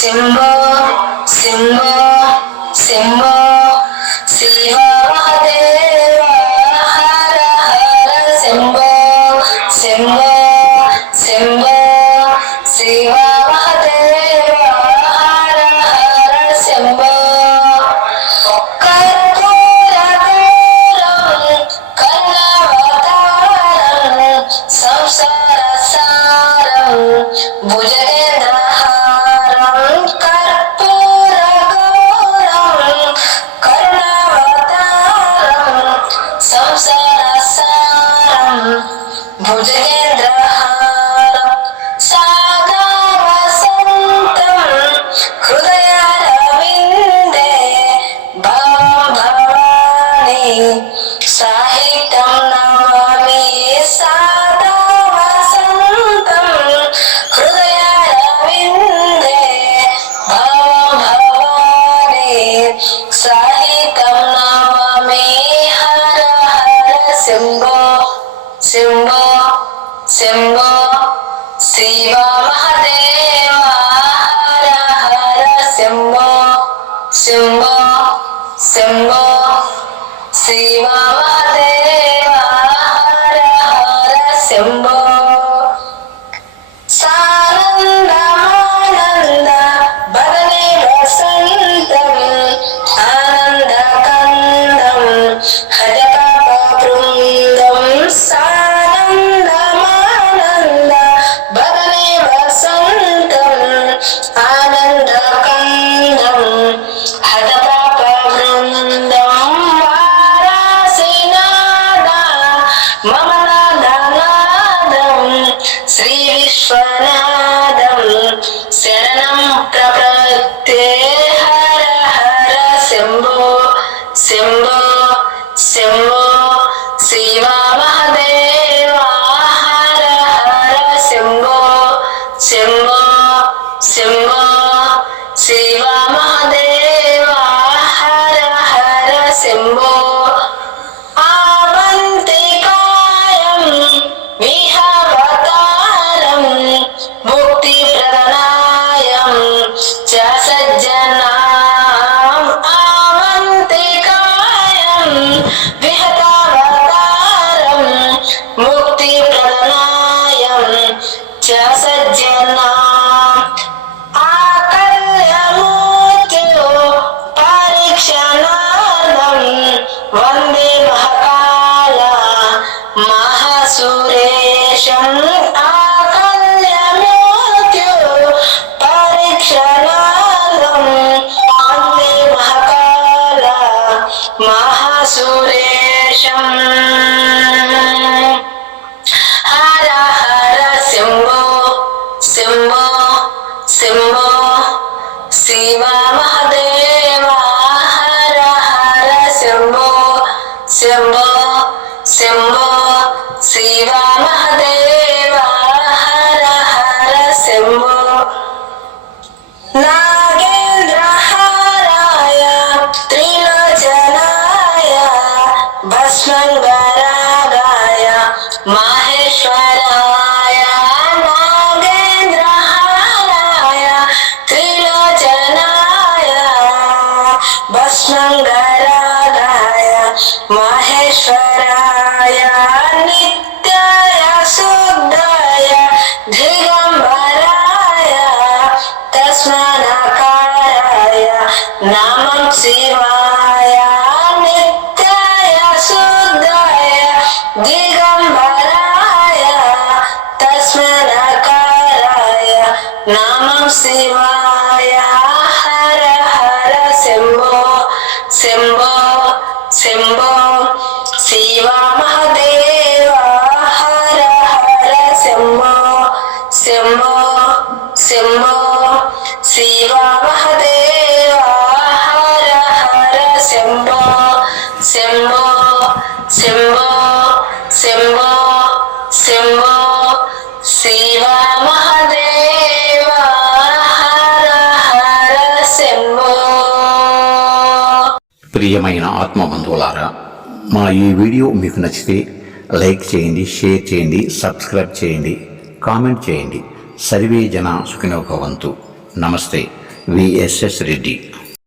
శంభో శంభో శంభో శివ మహాదేవ హర హర శంభో శంభో శంభో శివ మహాదేవ హర హర శంభో కర్పూర గౌరం కర్ణవతారం సంసార సారం భుజగేంద్రహారం కర్పూర గౌరం కర్ణవతారం సంసార సారం భుజగేంద్రహారం సాదా వసంతం హృదయారవిందే భవం భవాని సాహిత్యం నమామి సాదా వసంతం హృదయారవిందే భవం భవాని సాహిత్యం నమామి హర హర శంభో శంభో శంభో శివ మహాదేవ హర హర శంభో శంభో శంభో శివ మహాదేవ హర హర శంభో సానందమానంద బదనే వసంతం ఆనందకందం హరిపాప బృందం సానందమానంద బదనే వసంతం ఆనందకందం హరిపాప బృందం వారాసినాద మమ నాదనాదం శ్రీ విశ్వనాదం శరణం ప్రపత్తే హర హర శంభో శంభో శంభో శివ మహాదేవ హర హర శంభో శంభో శంభో శివ మహాదేవ హర హర శంభో ఆవంతికాయం విహవతారం ముక్తి ప్రదాయం చ సజ్జనాం ఆవంతికాయం విహతావతారం ముక్తి ప్రదాయం చ సజ్జనాం ఆకల్యమూర్త్యో పరీక్షణార్థం వందే మహాకాల మహాసురేశం ఆకల్యమూర్త్యో పరీక్షణార్థం వందే మహాకాల మహాసురేశం హర హర శంభో శంభో శంభో శివ మహాదేవ హర హర శంభో శంభో శంభో శివ మహాదేవ హర హర శంభో నాగేంద్రహారాయ త్రిలోచనాయ భస్మంగరాగాయ మహేశ్వరాయ నాగేంద్రహారాయ త్రిలోచనాయ భస్మంగరాగాయ మహేశ్వరాయ నిత్యాయ శుద్ధాయ దిగంబరాయ తస్మానకారాయ నమః శివాయ నిత్యాయ శుద్ధాయ దిగంబరాయ తస్మానకారాయ నమః శివాయ హర హర శంభో శంభో శంభో శివ మహాదేవ హర హర శంభో శంభో శంభో శివ మహాదేవ హర హర శంభో శంభో శంభో శంభో శంభో శివ మహాదేవ హర హర శంభో. ప్రియమైన ఆత్మబంధువులారా, మా ఈ వీడియో మీకు నచ్చితే లైక్ చేయండి, షేర్ చేయండి, సబ్స్క్రైబ్ చేయండి, కామెంట్ చేయండి. సర్వే జన సుఖినో భవంతు. నమస్తే. విఎస్ఎస్ రెడ్డి.